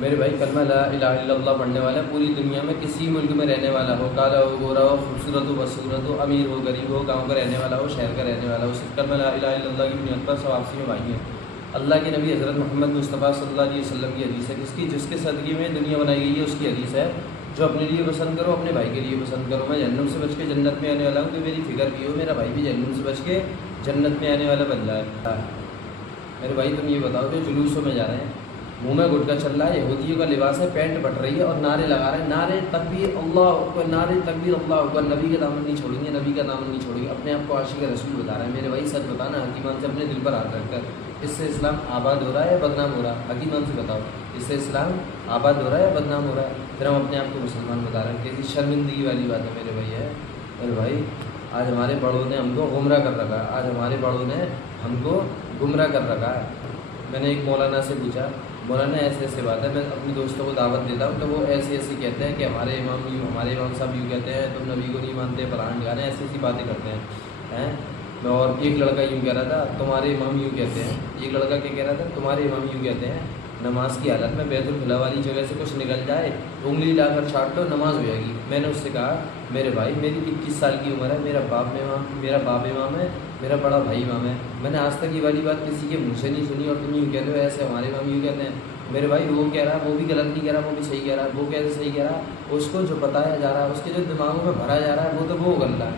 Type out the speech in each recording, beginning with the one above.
میرے بھائی کلمہ لا الہ الا اللہ پڑھنے والا پوری دنیا میں کسی ملک میں رہنے والا ہو، کالا ہو، گورا ہو، خوبصورت ہو، بدصورت ہو، امیر ہو، غریب ہو، گاؤں کا رہنے والا ہو، شہر کا رہنے والا ہو، صرف کلمہ لا الہ الا اللہ کی بنیاد پر سب آپسی میں بھائی ہیں۔ اللہ کے نبی حضرت محمد مصطفیٰ صلی اللہ علیہ وسلم کی حدیث ہے، جس کے صدقے میں دنیا بنائی گئی ہے، اس کی حدیث ہے، جو اپنے لیے پسند کرو اپنے بھائی کے لیے پسند کرو۔ میں جہنم سے بچ کے جنت میں آنے والا ہوں، تو میری فکر بھی ہو میرا بھائی بھی جہنم سے بچ کے جنت میں آنے والا بن جائے۔ میرے بھائی تم یہ بتاؤ جو جلوسوں میں جا رہے ہیں، منہ میں گٹکا چل رہا ہے، یہودیوں کا لباس ہے، پینٹ بٹ رہی ہے اور نعرے لگا رہے ہیں، نعرے تکبیر اللہ اکبر، نعرے تکبیر اللہ اکبر، نبی کا دامن نہیں چھوڑیں گے، نبی کا دامن نہیں چھوڑیں گے، اپنے آپ کو عاشق رسول بتا رہے ہیں۔ میرے بھائی سچ بتانا، حکیمان سے اپنے دل پر ہاتھ رکھ کر، اس سے اسلام آباد ہو رہا ہے یا بدنام ہو رہا ہے؟ حکیمان سے بتاؤ، اس سے اسلام آباد ہو رہا ہے یا بدنام ہو رہا ہے؟ پھر ہم اپنے آپ کو مسلمان بتا رہے ہیں، کیسی شرمندگی والی بات ہے میرے بھائی ہے۔ میرے بھائی آج ہمارے بڑوں نے ہم کو گمراہ کر رکھا ہے، آج ہمارے بڑوں نے ہم کو گمراہ کر رکھا ہے۔ میں نے ایک مولانا سے پوچھا، مولانا ایسے ایسے بات ہے، میں اپنے دوستوں کو دعوت دیتا ہوں تو وہ ایسی ایسی کہتے ہیں کہ ہمارے امام صاحب یوں کہتے ہیں، تم نبی کو نہیں مانتے، فلاں گانے ایسی ایسی باتیں کرتے ہیں۔ اور ایک لڑکا یوں کہہ رہا تھا تمہارے امام یوں کہتے ہیں، ایک لڑکا کیا کہہ رہا تھا تمہارے امام یوں کہتے ہیں، نماز کی حالت میں بیت الخلا والی جگہ سے کچھ نکل جائے، انگلی لا کر چھاٹ لو، نماز ہو جائے گی۔ میں نے اس سے کہا میرے بھائی میری 21 سال کی عمر ہے، میرا باپ امام ہے، میرا بڑا بھائی امام ہے، میں نے آج تک یہ والی بات کسی کے منہ سے نہیں سنی، اور تم یوں کہتے ہو ایسے ہمارے امام یوں کہتے ہیں۔ میرے بھائی وہ کہہ رہا ہے وہ بھی غلط نہیں کہہ رہا، وہ بھی صحیح کہہ رہا ہے، وہ کیسے صحیح کہہ رہا ہے؟ اس کو جو بتایا جا رہا ہے، اس کے جو دماغوں میں بھرا جا رہا ہے، وہ غلط ہے،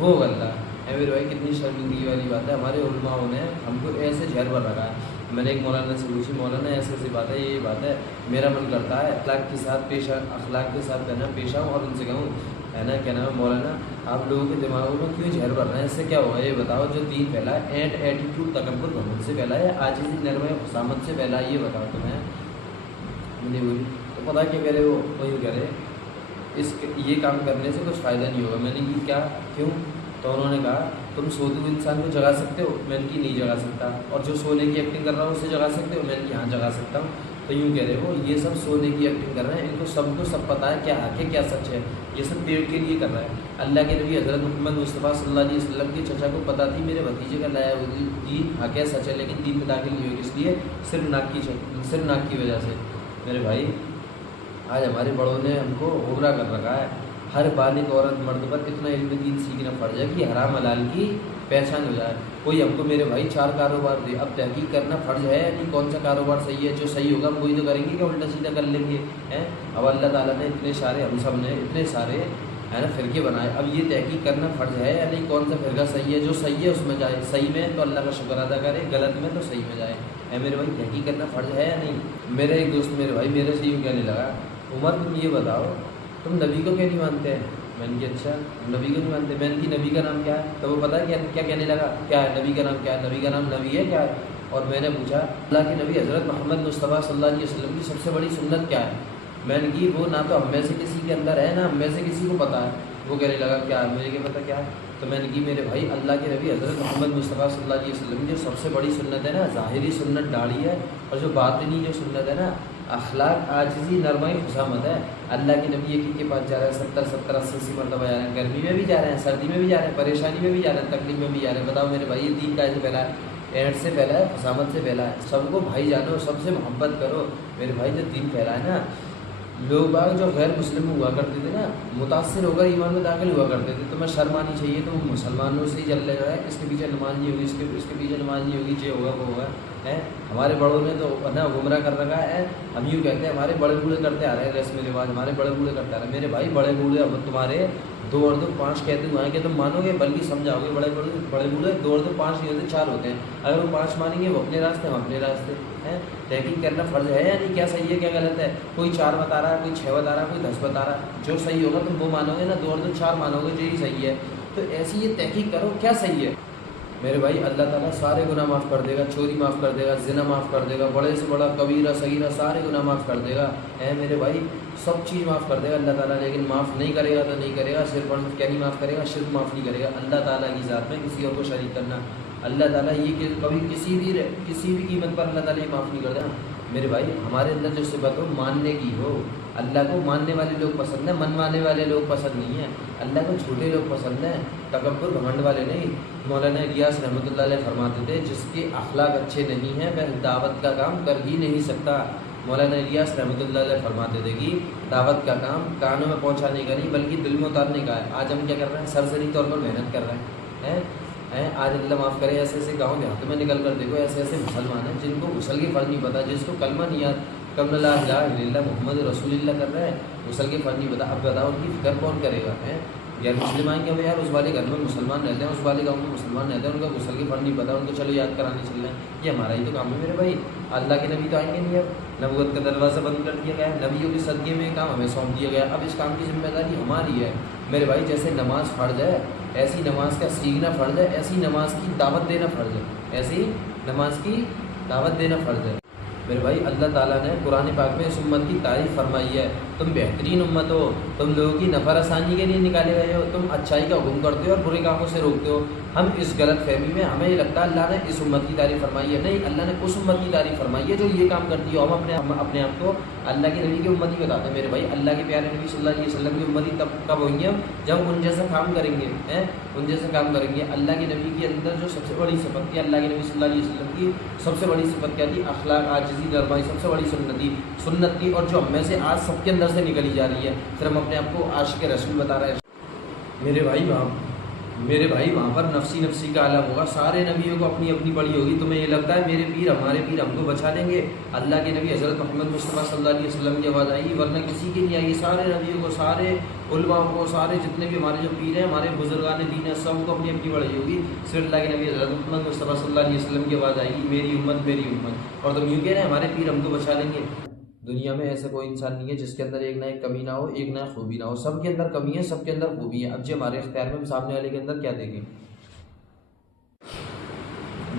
وہ غلط ہے۔ میرے بھائی کتنی شرمندگی والی بات ہے، ہمارے علماء نے ہم کو ایسے زہر بھر رکھا ہے۔ میں نے ایک مولانا سے پوچھی، مولانا ایسے ایسی بات ہے، یہ بات ہے، میرا من کرتا ہے اخلاق کے ساتھ کہنا پیش آؤں اور ان سے کہوں ہے نا، کیا نام ہے مولانا، آپ لوگوں کے دماغوں میں کیوں زہر بھر رہے ہیں؟ اس سے کیا ہوگا یہ بتاؤ؟ جو دین پھیلا ہے ایٹیٹیوڈ تکبر گھمنڈ سے پھیلا ہے، عاجزی نرمے خصامت سے پھیلا ہے، یہ بتاؤ تمہیں؟ نہیں بولی تو پتہ کیا کہہ رہے وہ یوں کہہ رہے یہ کام کرنے سے کچھ فائدہ نہیں ہوگا۔ میں نے کہا کیا کیوں؟ تو انہوں نے کہا تم سوتے انسان کو جگا سکتے ہو؟ میں نے کی نہیں جگا سکتا۔ اور جو سونے کی ایکٹنگ کر رہا ہوں اسے جگا سکتے ہو؟ میں نے ہاں جگا سکتا ہوں۔ تو یوں کہہ رہے ہو یہ سب سونے کی ایکٹنگ کر رہے ہیں، ان کو سب پتہ ہے کیا حق ہے کیا سچ ہے، یہ سب پیٹ کے لیے کر رہا ہے۔ اللہ کے نبی حضرت محمد مصطفیٰ صلی اللہ علیہ وسلم کے چچا کو پتہ تھی میرے بھتیجے کا لایا دین حق ہے سچ ہے، لیکن دین میں داخل نہیں ہوئی، اس لیے صرف ناک کی وجہ سے۔ میرے بھائی آج ہمارے بڑوں نے ہم کو گمراہ کر رکھا ہے۔ ہر بالغ عورت مرد پر اتنا علم دین سیکھنا پڑ جائے کہ حرام حلال کی پہچان ہو جائے۔ کوئی ہم کو میرے بھائی 4 کاروبار دے، اب تحقیق کرنا فرض ہے یعنی کون سا کاروبار صحیح ہے، جو صحیح ہوگا ہم وہی تو کریں گے کہ الٹا سیدھا کر لیں گے؟ اب اللہ تعالیٰ نے ہم سب نے اتنے سارے ہے نا فرقے بنائے، اب یہ تحقیق کرنا فرض ہے یعنی کون سا فرقہ صحیح ہے، جو صحیح ہے اس میں جائے، صحیح میں تو اللہ کا شکر ادا کرے، غلط میں تو صحیح میں جائے۔ میرے بھائی تحقیق کرنا فرض ہے یا نہیں؟ میرا ایک دوست میرے بھائی میرے سے یوں کہنے لگا، عمر تم یہ بتاؤ تم نبی کو کیوں نہیں مانتے ہیں؟ میں نے کہا اچھا نبی کو نہیں مانتے؟ میں نے کہا نبی کا نام کیا ہے؟ تو وہ پتہ ہے کیا کہنے لگا، کیا ہے نبی کا نام کیا ہے؟ نبی کا نام نبی ہے کیا ہے؟ اور میں نے پوچھا اللہ کے نبی حضرت محمد مصطفیٰ صلی اللہ علیہ وسلم کی سب سے بڑی سنت کیا ہے؟ میں نے کی وہ نہ تو ہم میں سے کسی کے اندر ہے نہ ہم میں سے کسی کو پتہ ہے۔ وہ کہنے لگا کیا ہے؟ مجھے کیا پتہ کیا ہے؟ تو میں نے کی میرے بھائی اللہ کے نبی حضرت محمد مصطفیٰ صلی اللہ علیہ وسلم کی جو سب سے بڑی سنت ہے نا، ظاہری سنت داڑھی ہے، اور جو باطنی جو سنت ہے نا، اخلاق عاجزی نرمائی خصامت ہے۔ اللہ کے نبی ایک کے پاس جا رہے ہیں 70 80 مرتبہ جا رہے ہیں، گرمی میں بھی جا رہے ہیں، سردی میں بھی جا رہے ہیں، پریشانی میں بھی جا رہے ہیں، تکلیف میں بھی جا رہے ہیں۔ بتاؤ میرے بھائی یہ دین کیسے پھیلا ہے؟ اینٹ سے پھیلا ہے، خصامت سے پھیلا ہے۔ سب کو بھائی جانو، سب سے محبت کرو۔ میرے بھائی جو دین پھیلا ہے نا، لوگ باغ جو غیر مسلم ہوا کرتے تھے نا، متاثر ہو کر ایمان میں داخل ہوا کرتے تھے، تو میں شرم آنی چاہیے، تو مسلمانوں سے ہی جل رہا ہے، اس کے پیچھے نماز نہیں ہوگی، اس کے پیچھے نماز نہیں ہوگی، یہ ہوگا وہ ہوگا ہے۔ ہمارے بڑوں نے تو نا گمراہ کر رکھا ہے۔ ہم یوں کہتے ہیں ہمارے بڑے بوڑھے کرتے آ رہے ہیں رسم رواج، ہمارے بڑے بوڑھے کرتے آ رہے ہیں۔ میرے بھائی بڑے بوڑھے اب تمہارے 2 اور 2 5 کہتے ہیں کہ تم مانو گے، بلکہ سمجھاؤ گے۔ بڑے بوڑھے 2 اور 2 5 نہیں ہوتے، 4 ہوتے ہیں۔ اگر وہ 5 مانیں گے وہ اپنے راستے، ہم اپنے راستے ہیں۔ تحقیق کرنا فرض ہے یا نہیں، کیا صحیح ہے کیا غلط ہے؟ کوئی 4 بتا رہا ہے، کوئی 6 بتا رہا ہے، کوئی 10 بتا رہا ہے، جو صحیح ہوگا تم وہ مانو گے نا، 2 اور 2 4 مانو گے، یہی صحیح ہے۔ تو ایسی یہ تحقیق کرو کیا صحیح ہے۔ میرے بھائی اللہ تعالیٰ سارے گناہ معاف کر دے گا، چوری معاف کر دے گا، زنا معاف کر دے گا، بڑے سے بڑا کبیرہ صغیرہ سارے گناہ معاف کر دے گا، ہے میرے بھائی سب چیز معاف کر دے گا اللہ تعالیٰ، لیکن معاف نہیں کرے گا تو نہیں کرے گا، صرف اور صرف کیا نہیں معاف کرے گا؟ شرک معاف نہیں کرے گا۔ اللہ تعالیٰ کی ذات میں کسی اور کو شریک کرنا، اللہ تعالیٰ یہ کہ کبھی کسی بھی قیمت پر اللہ تعالیٰ یہ معاف نہیں کرتا۔ میرے بھائی ہمارے اندر جو صفت ہو ماننے کی ہو، اللہ کو ماننے والے لوگ پسند ہیں، من ماننے والے لوگ پسند نہیں ہیں۔ اللہ کو جھوٹے لوگ پسند ہیں، تکبر گھمنڈ والے نہیں۔ مولانا الیاس رحمۃ اللہ علیہ فرماتے تھے جس کے اخلاق اچھے نہیں ہیں وہ دعوت کا کام کر ہی نہیں سکتا۔ مولانا الیاس رحمۃ اللہ علیہ فرماتے تھے کہ دعوت کا کام کانوں میں پہنچانے کا نہیں بلکہ دل میں اتارنے کا ہے۔ آج ہم کیا کر رہے ہیں؟ سرسری طور پر محنت کر رہے ہیں۔ آج اللہ معاف کرے ایسے ایسے گاؤں دیہاتوں میں نکل کر دیکھو ایسے ایسے مسلمان ہیں جن کو غسل کی فرض نہیں پتہ، جس کو کلمہ نہیں یاد، کم لا الہ الا اللہ محمد رسول اللہ کر رہے ہیں، غسل کی فرض نہیں پتہ۔ اب بتاؤ ان کی فکر کون کرے گا؟ غیر مسلم آئیں گے وہ یار اس والے گھر میں مسلمان رہتے ہیں، اس والے گاؤں میں مسلمان رہتے ہیں، ان کا غسل کی فرض نہیں پتہ، ان کو چلو یاد کرانے چل رہے ہیں۔ یہ ہمارا ہی تو کام ہے میرے بھائی۔ اللہ کے نبی تو آئیں گے نہیں، اب نبوت کا دروازہ بند کر دیا گیا ہے، نبیوں کے صدقے میں کام ہمیں سونپ دیا گیا، اب اس کام کی ذمہ داری ہماری ہے میرے بھائی۔ جیسے نماز فرض ہے ایسی نماز کا سیکھنا فرض ہے، ایسی نماز کی دعوت دینا فرض ہے، ایسی نماز کی دعوت دینا فرض ہے میرے بھائی۔ اللہ تعالیٰ نے قرآن پاک میں اس امت کی تعریف فرمائی ہے، تم بہترین امت ہو، تم لوگوں کی نفع رسانی کے لیے نکالے گئے ہو، تم اچھائی کا حکم کرتے ہو اور برے کاموں سے روکتے ہو۔ ہم اس غلط فہمی میں ہمیں یہ لگتا ہے اللہ نے اس امت کی تعریف فرمائی ہے، نہیں، اللہ نے اس امت کی تعریف فرمائی ہے جو یہ کام کرتی ہو۔ ہم اپنے آپ کو اللہ کے نبی کی امتی بتاتے ہیں میرے بھائی۔ اللہ کے پیارے نبی صلی اللہ علیہ وسلم کی امتی تب کب ہوئیں گے؟ جب ان جیسا کام کریں گے، ان جیسا کام کریں گے۔ اللہ کے نبی کے اندر جو سب سے بڑی صفت تھی، اللہ کے نبی صلی اللہ علیہ وسلم کی سب سے بڑی صفت کیا تھی؟ اخلاق، عاجزی، نرمائی، سب سے بڑی سنت تھی، اور جو ہم میں سے آج سب کے اندر سے نکلی جا رہی ہے۔ پھر ہم اپنے آپ کو عاشق رسول بتا رہے ہیں میرے بھائی وہاں پر نفسی کا عالم ہوگا، سارے نبیوں کو اپنی اپنی بڑی ہوگی۔ تمہیں یہ لگتا ہے میرے پیر ہمارے پیر ہم کو بچا لیں گے؟ اللہ کے نبی حضرت محمد مصطفیٰ صلی اللہ علیہ وسلم کی آواز آئی، ورنہ کسی کی نہیں آئی۔ سارے نبیوں کو، سارے علماء کو، سارے جتنے بھی ہمارے جو پیر ہیں، ہمارے بزرگان دین ہیں، سب کو اپنی اپنی بڑی ہوگی۔ صرف اللہ کے نبی حضرت محمد مصطفیٰ صلی اللہ علیہ وسلم کی آواز آئے گی، میری امت میری امت، اور تم یوں کہہ رہے ہیں ہمارے پیر ہم کو بچا لیں گے؟ دنیا میں ایسا کوئی انسان نہیں ہے جس کے اندر ایک نہ ایک کمی نہ ہو، ایک نہ ایک خوبی نہ ہو۔ سب کے اندر کمی ہے، سب کے اندر خوبی ہے۔ اب جو ہمارے اختیار میں ہم سامنے والے کے اندر کیا دیکھیں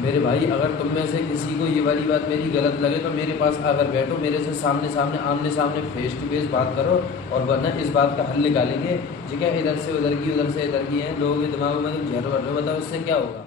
میرے بھائی؟ اگر تم میں سے کسی کو یہ والی بات میری غلط لگے تو میرے پاس آ کر بیٹھو، میرے سے آمنے سامنے فیس ٹو فیس بات کرو، اور ورنہ اس بات کا حل نکالیں گے۔ ٹھیک ہے، ادھر سے ادھر کی، ادھر سے ادھر کی ہیں لوگوں کے دماغ میں تم جھر بھر رہے ہو، بتاؤ اس سے کیا ہوگا؟